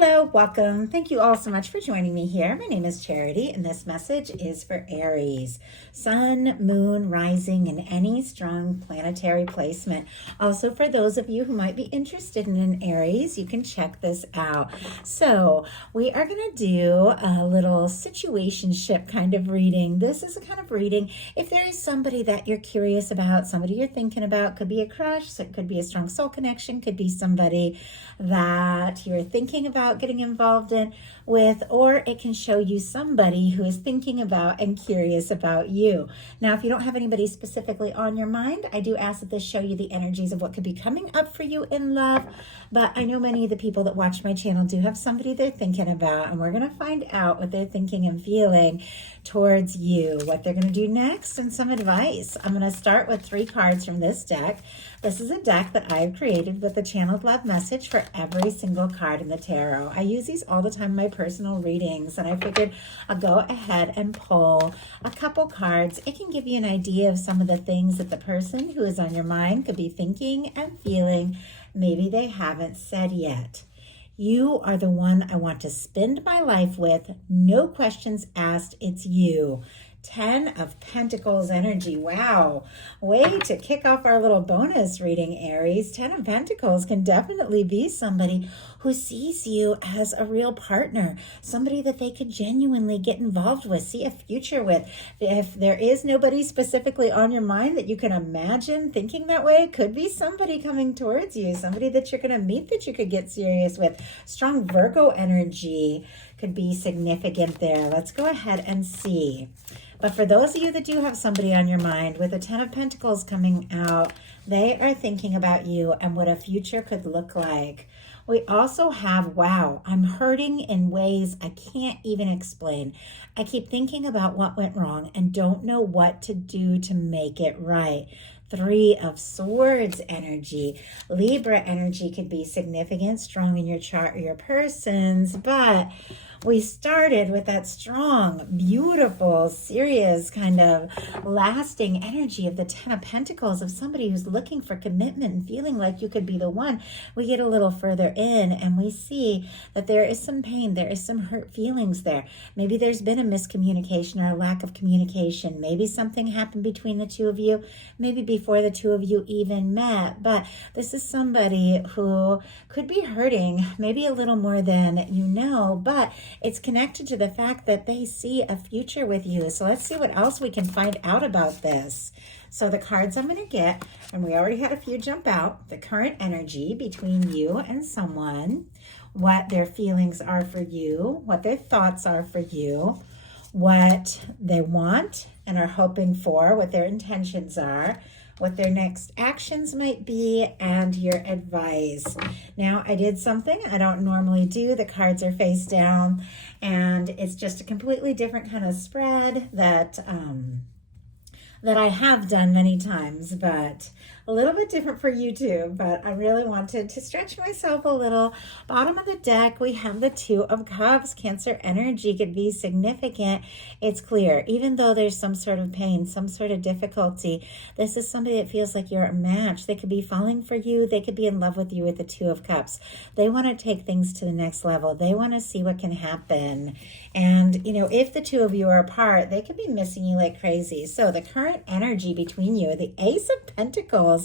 Hello, welcome. Thank you all so much for joining me here. My name is Charity, and this message is for Aries. Sun, moon, rising, and any strong planetary placement. Also, for those of you who might be interested in an Aries, you can check this out. So, we are going to do a little situationship kind of reading. This is a kind of reading. If there is somebody that you're curious about, somebody you're thinking about, could be a crush, so it could be a strong soul connection, could be somebody that you're thinking about getting involved in with, or it can show you somebody who is thinking about and curious about you. Now, if you don't have anybody specifically on your mind, I do ask that this show you the energies of what could be coming up for you in love. But I know many of the people that watch my channel do have somebody they're thinking about, and we're going to find out what they're thinking and feeling towards you, what they're going to do next, and some advice. I'm going to start with 3 cards from this deck. This is a deck that I've created with a channeled love message for every single card in the tarot. I use these all the time in my personal readings, and I figured I'll go ahead and pull a couple cards. It can give you an idea of some of the things that the person who is on your mind could be thinking and feeling. Maybe they haven't said yet. You are the one I want to spend my life with. No questions asked. It's you. 10 of Pentacles energy. Wow. Way to kick off our little bonus reading, Aries. 10 of Pentacles can definitely be somebody who sees you as a real partner, somebody that they could genuinely get involved with, see a future with. If there is nobody specifically on your mind that you can imagine thinking that way, could be somebody coming towards you, somebody that you're going to meet that you could get serious with. Strong Virgo energy could be significant there. Let's go ahead and see. But for those of you that do have somebody on your mind, with the 10 of Pentacles coming out, they are thinking about you and what a future could look like. We also have, wow, I'm hurting in ways I can't even explain. I keep thinking about what went wrong and don't know what to do to make it right. 3 of Swords energy. Libra energy could be significant, strong in your chart or your persons, but we started with that strong, beautiful, serious, kind of lasting energy of the 10 of Pentacles, of somebody who's looking for commitment and feeling like you could be the one. We get a little further in and we see that there is some pain, there is some hurt feelings there. Maybe there's been a miscommunication or a lack of communication. Maybe something happened between the two of you, maybe before the two of you even met. But this is somebody who could be hurting, maybe a little more than you know, but it's connected to the fact that they see a future with you. So let's see what else we can find out about this. So the cards I'm going to get, and we already had a few jump out, the current energy between you and someone, what their feelings are for you, what their thoughts are for you, what they want and are hoping for, what their intentions are, what their next actions might be, and your advice. Now, I did something I don't normally do. The cards are face down, and it's just a completely different kind of spread that I have done many times, but a little bit different for you too. But I really wanted to stretch myself a little. Bottom of the deck, we have the 2 of Cups. Cancer energy could be significant. It's clear, even though there's some sort of pain, some sort of difficulty, this is somebody that feels like you're a match. They could be falling for you. They could be in love with you with the 2 of Cups. They want to take things to the next level. They want to see what can happen. And, you know, if the 2 of you are apart, they could be missing you like crazy. So the current energy between you, the Ace of Pentacles,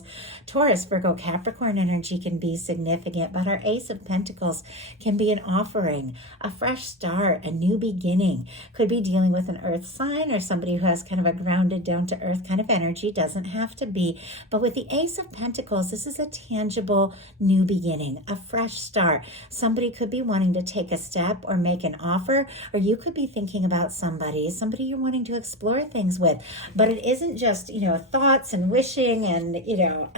Taurus, Virgo, Capricorn energy can be significant, but our Ace of Pentacles can be an offering, a fresh start, a new beginning. Could be dealing with an earth sign or somebody who has kind of a grounded, down to earth kind of energy. Doesn't have to be. But with the Ace of Pentacles, this is a tangible new beginning, a fresh start. Somebody could be wanting to take a step or make an offer, or you could be thinking about somebody you're wanting to explore things with. But it isn't just, you know, thoughts and wishing and, you know,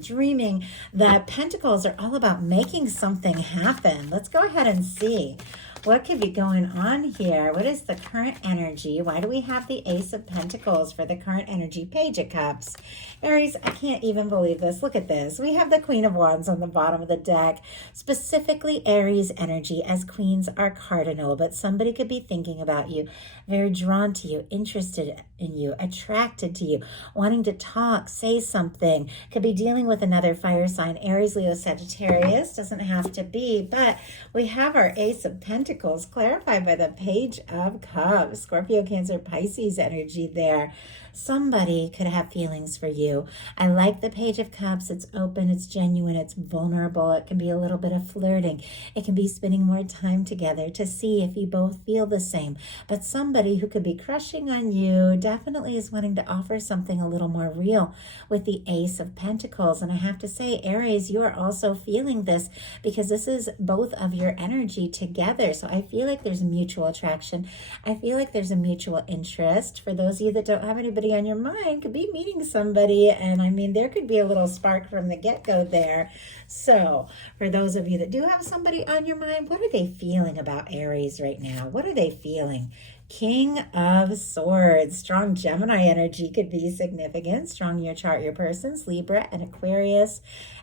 dreaming. The Pentacles are all about making something happen. Let's go ahead and see What could be going on here? What is the current energy? Why do we have the Ace of Pentacles for the current energy? Page of Cups. Aries, I can't even believe this. Look at this. We have the Queen of Wands on the bottom of the deck. Specifically Aries energy, as queens are cardinal, but somebody could be thinking about you, very drawn to you, interested in you, attracted to you, wanting to talk, say something. Could be dealing with another fire sign, Aries, Leo, Sagittarius. Doesn't have to be, but we have our Ace of Pentacles clarified by the Page of Cups. Scorpio, Cancer, Pisces energy there. Somebody could have feelings for you. I like the Page of Cups. It's open, it's genuine, it's vulnerable. It can be a little bit of flirting. It can be spending more time together to see if you both feel the same. But somebody who could be crushing on you definitely is wanting to offer something a little more real with the Ace of Pentacles. And I have to say, Aries, you are also feeling this because this is both of your energy together. So I feel like there's a mutual attraction. I feel like there's a mutual interest. For those of you that don't have anybody on your mind, could be meeting somebody, and I mean there could be a little spark from the get-go there. So for those of you that do have somebody on your mind, what are they feeling about Aries right now? What are they feeling? King of Swords. Strong Gemini energy could be significant. Strong in your chart, your persons, Libra and Aquarius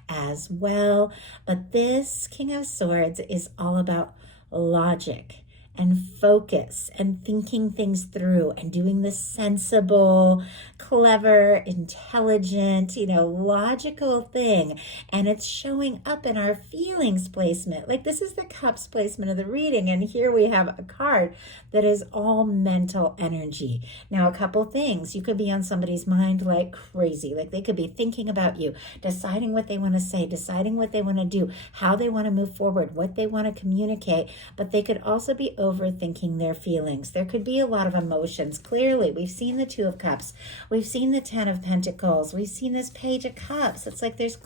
as well. But this King of Swords is all about logic and focus and thinking things through and doing the sensible, clever, intelligent, logical thing. And it's showing up in our feelings placement. Like this is the cups placement of the reading. And here we have a card that is all mental energy. Now, a couple things. You could be on somebody's mind like crazy. Like they could be thinking about you, deciding what they want to say, deciding what they want to do, how they want to move forward, what they want to communicate. But they could also be overthinking their feelings. There could be a lot of emotions. Clearly, we've seen the Two of Cups. We've seen the Ten of Pentacles. We've seen this Page of Cups. It's like there's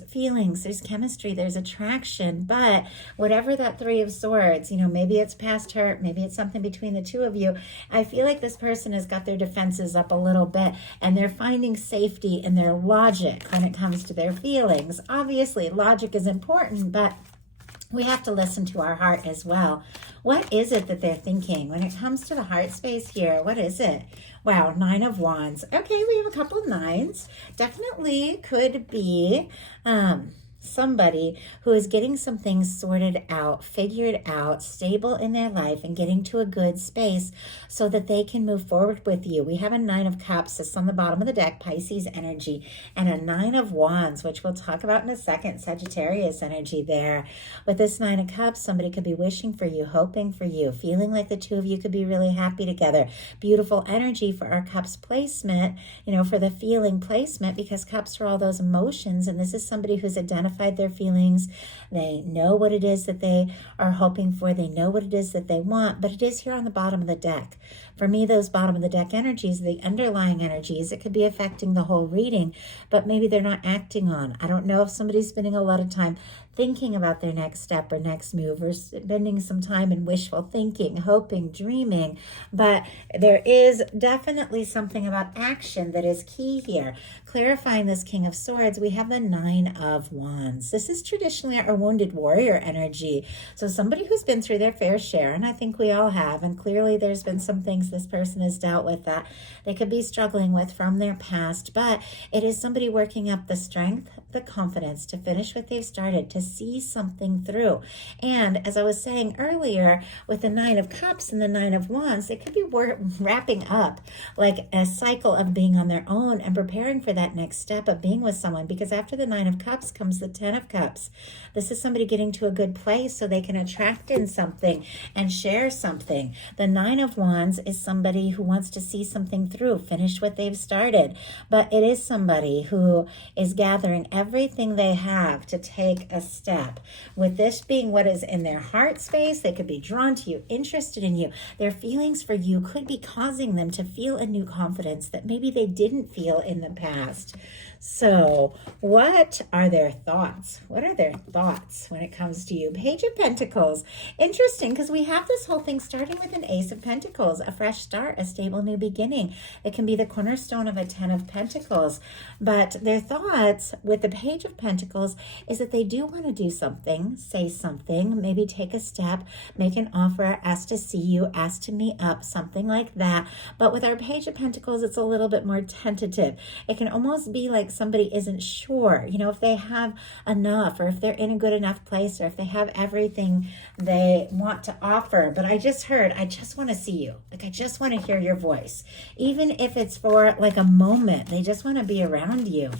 feelings, there's chemistry, there's attraction. But whatever that Three of Swords, maybe it's past hurt, maybe it's something between the two of you. I feel like this person has got their defenses up a little bit and they're finding safety in their logic when it comes to their feelings. Obviously, logic is important, but we have to listen to our heart as well. What is it that they're thinking? When it comes to the heart space here, what is it? Wow, Nine of Wands. Okay, we have a couple of nines. Definitely could be somebody who is getting some things sorted out, figured out, stable in their life, and getting to a good space so that they can move forward with you. We have a Nine of Cups that's on the bottom of the deck, Pisces energy, and a Nine of Wands, which we'll talk about in a second, Sagittarius energy there. With this Nine of Cups, somebody could be wishing for you, hoping for you, feeling like the two of you could be really happy together. Beautiful energy for our Cups placement, for the feeling placement, because Cups are all those emotions, and this is somebody who's identified their feelings. They know what it is that they are hoping for. They know what it is that they want, but it is here on the bottom of the deck. For me, those bottom of the deck energies, the underlying energies, it could be affecting the whole reading, but maybe they're not acting on. I don't know if somebody's spending a lot of time thinking about their next step or next move, or spending some time in wishful thinking, hoping, dreaming, but there is definitely something about action that is key here. Clarifying this King of Swords, we have the Nine of Wands. This is traditionally our wounded warrior energy. So somebody who's been through their fair share, and I think we all have, and clearly there's been some things this person has dealt with that they could be struggling with from their past, but it is somebody working up the strength, the confidence to finish what they've started, to see something through. And as I was saying earlier, with the Nine of Cups and the Nine of Wands, they could be wrapping up like a cycle of being on their own and preparing for that next step of being with someone, because after the Nine of Cups comes the Ten of Cups. This is somebody getting to a good place so they can attract in something and share something. The Nine of Wands is somebody who wants to see something through, finish what they've started, but it is somebody who is gathering everything they have to take a step. With this being what is in their heart space, they could be drawn to you, interested in you. Their feelings for you could be causing them to feel a new confidence that maybe they didn't feel in the past. So, what are their thoughts? What are their thoughts when it comes to you? Page of Pentacles. Interesting, because we have this whole thing starting with an Ace of Pentacles, a fresh start, a stable new beginning. It can be the cornerstone of a 10 of Pentacles. But their thoughts with the Page of Pentacles is that they do want to do something, say something, maybe take a step, make an offer, ask to see you, ask to meet up, something like that. But with our Page of Pentacles, it's a little bit more tentative. It can almost be like somebody isn't sure, you know, if they have enough, or if they're in a good enough place, or if they have everything they want to offer. But I just heard, I just want to see you. Like, I just want to hear your voice. Even if it's for like a moment, they just want to be around you.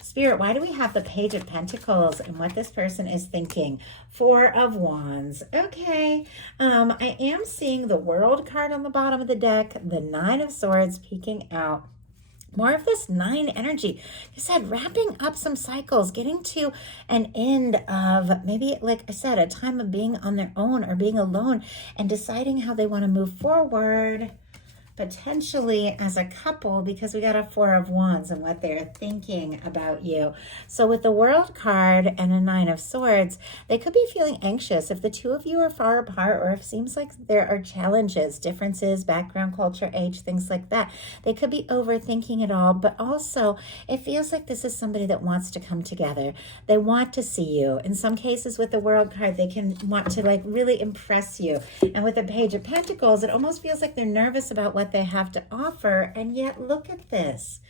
Spirit, why do we have the Page of Pentacles and what this person is thinking? Four of Wands. Okay. I am seeing the World card on the bottom of the deck, the Nine of Swords peeking out. More of this 9 energy. I said, wrapping up some cycles, getting to an end of maybe, like I said, a time of being on their own or being alone and deciding how they want to move forward, potentially as a couple, because we got a Four of Wands and what they're thinking about you. So with the World card and a Nine of Swords, they could be feeling anxious if the two of you are far apart, or if it seems like there are challenges, differences, background, culture, age, things like that. They could be overthinking it all, but also it feels like this is somebody that wants to come together. They want to see you. In some cases with the World card, they can want to like really impress you. And with the Page of Pentacles, it almost feels like they're nervous about what they have to offer. And yet look at this.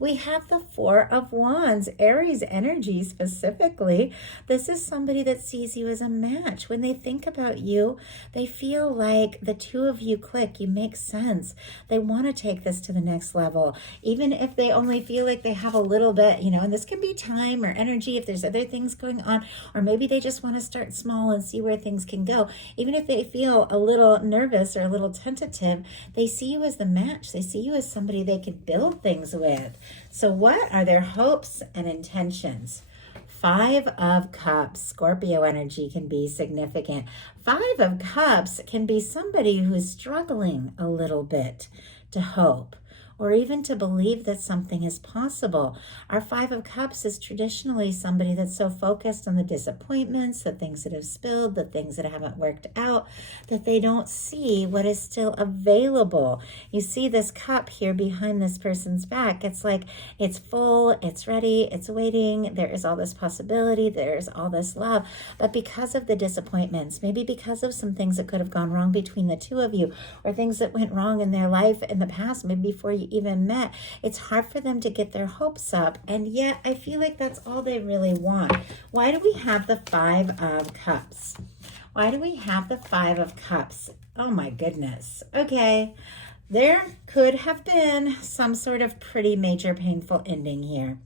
We have the Four of Wands, Aries energy specifically. This is somebody that sees you as a match. When they think about you, they feel like the two of you click. You make sense. They want to take this to the next level. Even if they only feel like they have a little bit, you know, and this can be time or energy if there's other things going on, or maybe they just want to start small and see where things can go. Even if they feel a little nervous or a little tentative, they see you as the match. They see you as somebody they could build things with. So what are their hopes and intentions? Five of Cups, Scorpio energy can be significant. Five of Cups can be somebody who's struggling a little bit to hope, or even to believe that something is possible. Our Five of Cups is traditionally somebody that's so focused on the disappointments, the things that have spilled, the things that haven't worked out, that they don't see what is still available. You see this cup here behind this person's back. It's like it's full, it's ready, it's waiting. There is all this possibility, there's all this love. But because of the disappointments, maybe because of some things that could have gone wrong between the two of you, or things that went wrong in their life in the past, maybe before you even met, it's hard for them to get their hopes up. And yet I feel like that's all they really want. Why do we have the Five of Cups? Why do we have the Five of Cups? Oh my goodness. Okay, there could have been some sort of pretty major painful ending here.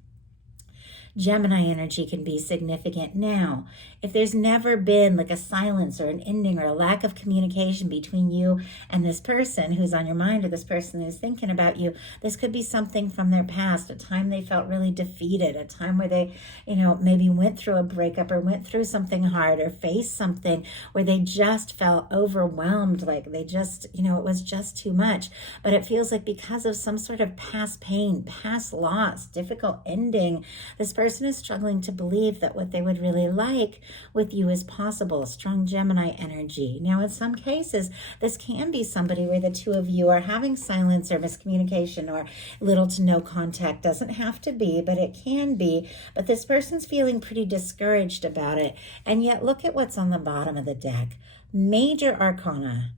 Gemini energy can be significant. Now, if there's never been like a silence or an ending or a lack of communication between you and this person who's on your mind, or this person who's thinking about you, this could be something from their past, a time they felt really defeated, a time where they, you know, maybe went through a breakup or went through something hard or faced something where they just felt overwhelmed, like they just, you know, it was just too much. But it feels like because of some sort of past pain, past loss, difficult ending, this person is struggling to believe that what they would really like with you is possible. Strong Gemini energy. Now, in some cases, this can be somebody where the two of you are having silence or miscommunication or little to no contact. Doesn't have to be, but it can be. But this person's feeling pretty discouraged about it. And yet, look at what's on the bottom of the deck. Major Arcana,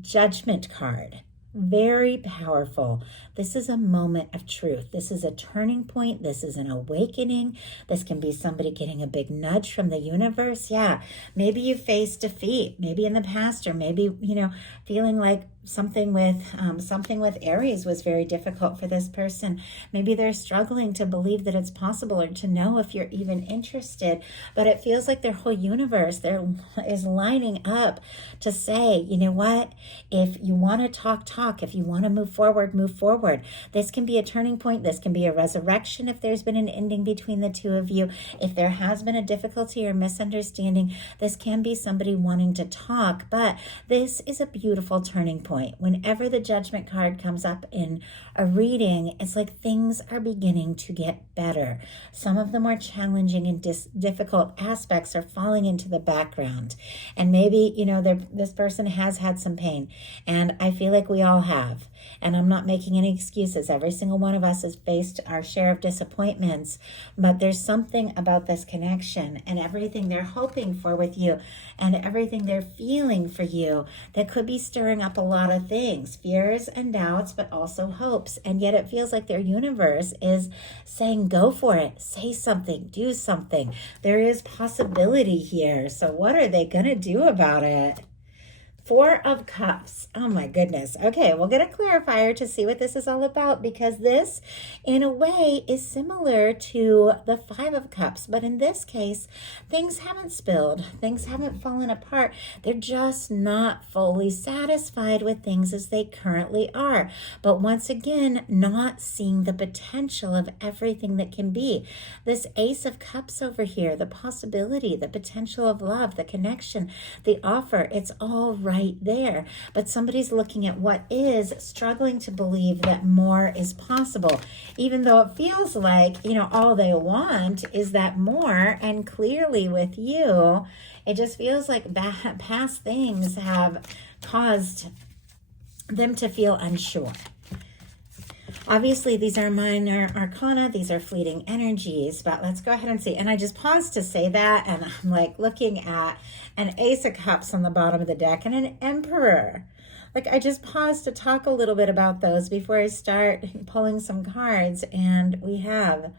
Judgment card. Very powerful. This is a moment of truth. This is a turning point. This is an awakening. This can be somebody getting a big nudge from the universe. Yeah, maybe you faced defeat, maybe in the past, or maybe, you know, feeling like something with Aries was very difficult for this person. Maybe they're struggling to believe that it's possible or to know if you're even interested, but it feels like their whole universe there is lining up to say, you know what, if you want to talk, if you want to move forward, move forward. This can be a turning point. This can be a resurrection if there's been an ending between the two of you. If there has been a difficulty or misunderstanding, this can be somebody wanting to talk, but this is a beautiful turning point. point. Whenever the Judgment card comes up in a reading, it's like things are beginning to get better. Some of the more challenging and difficult aspects are falling into the background. And maybe, this person has had some pain, and I feel like we all have. And I'm not making any excuses. Every single one of us has faced our share of disappointments, but there's something about this connection and everything they're hoping for with you and everything they're feeling for you that could be stirring up a lot of things, fears and doubts, but also hopes. And yet it feels like their universe is saying, go for it, say something, do something. There is possibility here. So what are they going to do about it? Four of Cups. Oh my goodness. Okay, we'll get a clarifier to see what this is all about, because this, in a way, is similar to the Five of Cups. But in this case, things haven't spilled. Things haven't fallen apart. They're just not fully satisfied with things as they currently are. But once again, not seeing the potential of everything that can be. This Ace of Cups over here, the possibility, the potential of love, the connection, the offer, it's all right there, but somebody's looking at what is, struggling to believe that more is possible, even though it feels like, all they want is that more. And clearly with you, it just feels like past things have caused them to feel unsure. Obviously, these are minor arcana. These are fleeting energies, but let's go ahead and see. And I just paused to say that, and I'm like looking at an Ace of Cups on the bottom of the deck and an Emperor. Like, I just paused to talk a little bit about those before I start pulling some cards, and we have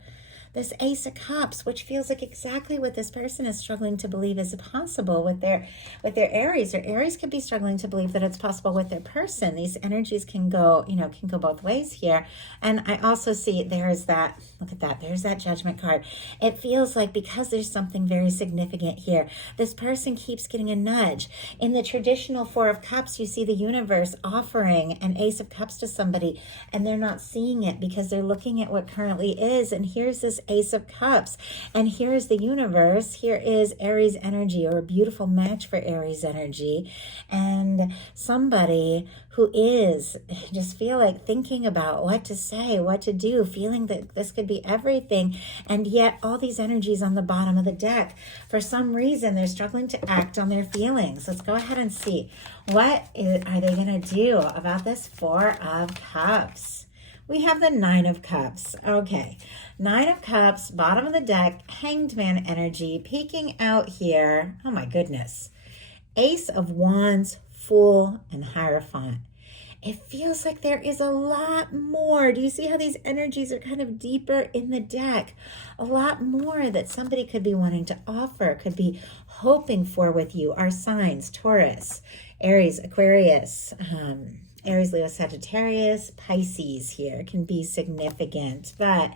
this Ace of Cups, which feels like exactly what this person is struggling to believe is possible with their Aries. Or Aries could be struggling to believe that it's possible with their person. These energies can go, can go both ways here. And I also see there's that, look at that, there's that Judgment card. It feels like because there's something very significant here, this person keeps getting a nudge. In the traditional Four of Cups, you see the universe offering an Ace of Cups to somebody, and they're not seeing it because they're looking at what currently is. And here's this Ace of Cups, and here's the universe. Here is Aries energy, or a beautiful match for Aries energy, and somebody who is just feel like thinking about what to say, what to do, feeling that this could be everything. And yet all these energies on the bottom of the deck, for some reason, they're struggling to act on their feelings. Let's go ahead and see what are they going to do about this Four of Cups. We have the Nine of Cups. Okay, Nine of Cups, bottom of the deck, Hanged Man energy, peeking out here. Oh my goodness. Ace of Wands, Fool, and Hierophant. It feels like there is a lot more. Do you see how these energies are kind of deeper in the deck? A lot more that somebody could be wanting to offer, could be hoping for with you. Our signs, Taurus, Aries, Aquarius, Aries, Leo, Sagittarius, Pisces here can be significant, but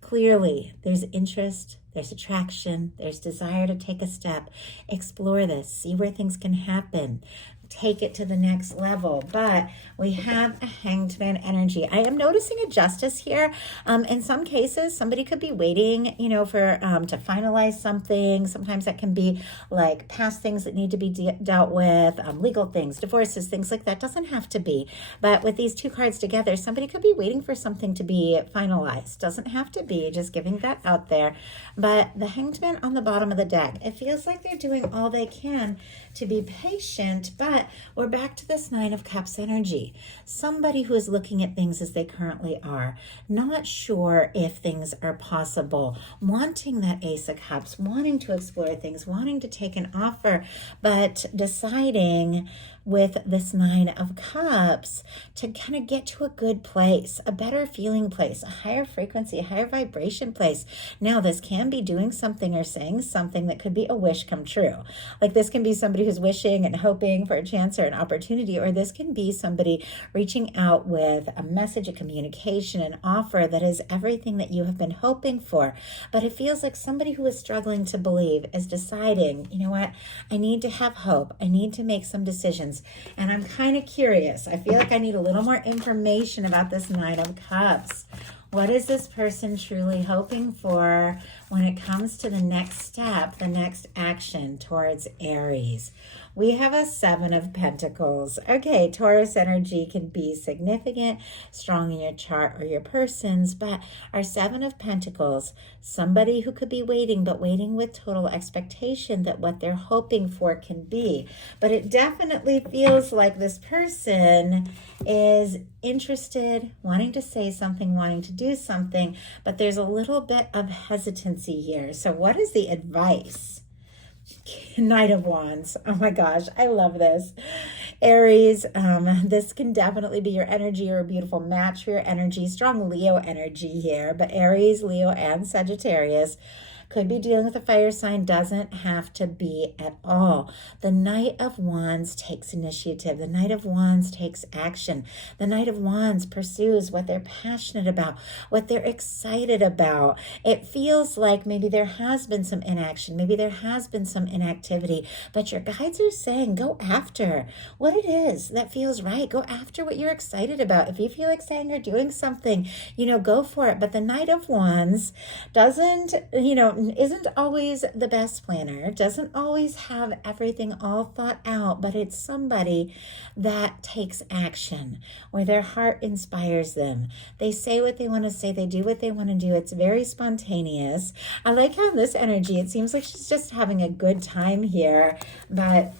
clearly there's interest, there's attraction, there's desire to take a step, explore this, see where things can happen, take it to the next level. But we have a Hanged Man energy. I am noticing a Justice here. In some cases, somebody could be waiting, for to finalize something. Sometimes that can be like past things that need to be dealt with, legal things, divorces, things like that. Doesn't have to be. But with these two cards together, somebody could be waiting for something to be finalized. Doesn't have to be, just giving that out there. But the Hanged Man on the bottom of the deck, it feels like they're doing all they can to be patient, but we're back to this Nine of Cups energy. Somebody who is looking at things as they currently are, not sure if things are possible, wanting that Ace of Cups, wanting to explore things, wanting to take an offer, but deciding with this Nine of Cups to kind of get to a good place, a better feeling place, a higher frequency, a higher vibration place. Now, this can be doing something or saying something that could be a wish come true. Like, this can be somebody who's wishing and hoping for a chance or an opportunity, or this can be somebody reaching out with a message, a communication, an offer that is everything that you have been hoping for. But it feels like somebody who is struggling to believe is deciding, you know what, I need to have hope. I need to make some decisions. And I'm kind of curious. I feel like I need a little more information about this Nine of Cups. What is this person truly hoping for? when it comes to the next step, the next action towards Aries. We have a Seven of Pentacles. Okay, Taurus energy can be significant, strong in your chart or your person's, but our Seven of Pentacles, somebody who could be waiting, but waiting with total expectation that what they're hoping for can be. But it definitely feels like this person is interested, wanting to say something, wanting to do something, but there's a little bit of hesitancy here. So what is the advice? Knight of Wands. Oh my gosh, I love this. Aries, this can definitely be your energy or a beautiful match for your energy. Strong Leo energy here, but Aries, Leo, and Sagittarius could be dealing with a fire sign, doesn't have to be at all. The Knight of Wands takes initiative. The Knight of Wands takes action. The Knight of Wands pursues what they're passionate about, what they're excited about. It feels like maybe there has been some inaction, maybe there has been some inactivity, but your guides are saying go after what it is that feels right. Go after what you're excited about. If you feel like saying or doing something, go for it. But the Knight of Wands doesn't, isn't always the best planner, doesn't always have everything all thought out, but it's somebody that takes action, where their heart inspires them. They say what they want to say, they do what they want to do. It's very spontaneous. I like how this energy, it seems like she's just having a good time here, but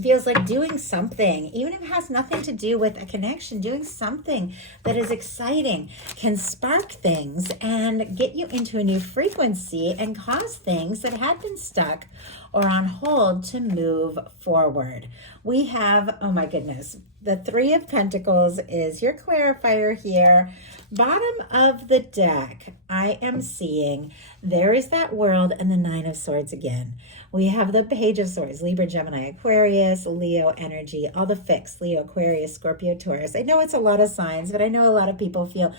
feels like doing something, even if it has nothing to do with a connection, doing something that is exciting can spark things and get you into a new frequency and cause things that had been stuck or on hold to move forward. We have, oh my goodness, the Three of Pentacles is your clarifier here. Bottom of the deck, I am seeing there is that world and the Nine of Swords again. We have the Page of Swords, Libra, Gemini, Aquarius, Leo energy, all the fixed, Leo, Aquarius, Scorpio, Taurus. I know it's a lot of signs, but I know a lot of people feel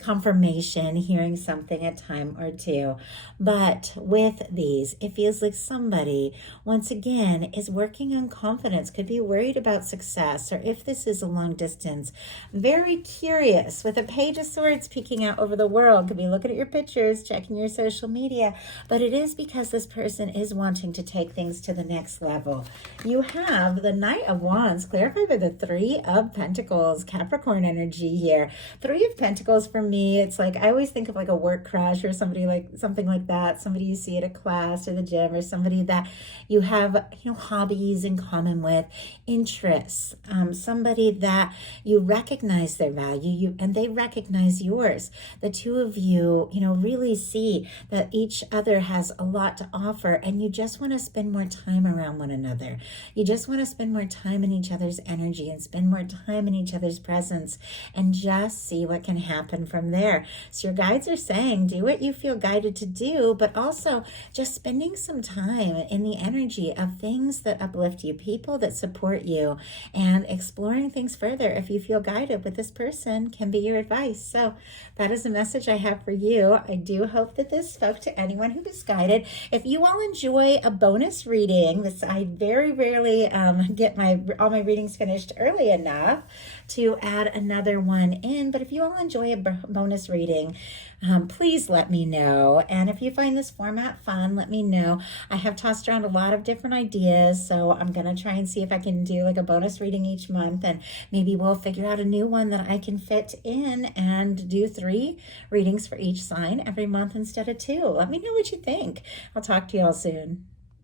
confirmation, hearing something a time or two. But with these, it feels like somebody, once again, is working on confidence, could be worried about success, or if this is a long distance, very curious with a Page of Swords peeking out over the world, could be looking at your pictures, checking your social media, but it is because this person is wanting to take things to the next level. You have the Knight of Wands, clarified by the Three of Pentacles, Capricorn energy here. Three of Pentacles for me, it's like I always think of like a work crush or somebody like something like that, somebody you see at a class or the gym, or somebody that you have hobbies in common with, interests, somebody that you recognize their value, and they recognize yours. The two of you, really see that each other has a lot to offer, and you just want to spend more time around one another. You just want to spend more time in each other's energy and spend more time in each other's presence and just see what can happen from there. So your guides are saying do what you feel guided to do, but also just spending some time in the energy of things that uplift you, people that support you, and exploring things further if you feel guided with this person can be your advice. So that is a message I have for you. I do hope that this spoke to anyone who was guided. If you all enjoy a bonus reading, I very rarely get all my readings finished early enough to add another one in, but if you all enjoy a bonus reading, please let me know. And if you find this format fun, let me know. I have tossed around a lot of different ideas, so I'm going to try and see if I can do like a bonus reading each month, and maybe we'll figure out a new one that I can fit in and do 3 readings for each sign every month instead of 2. Let me know what you think. I'll talk to you all soon.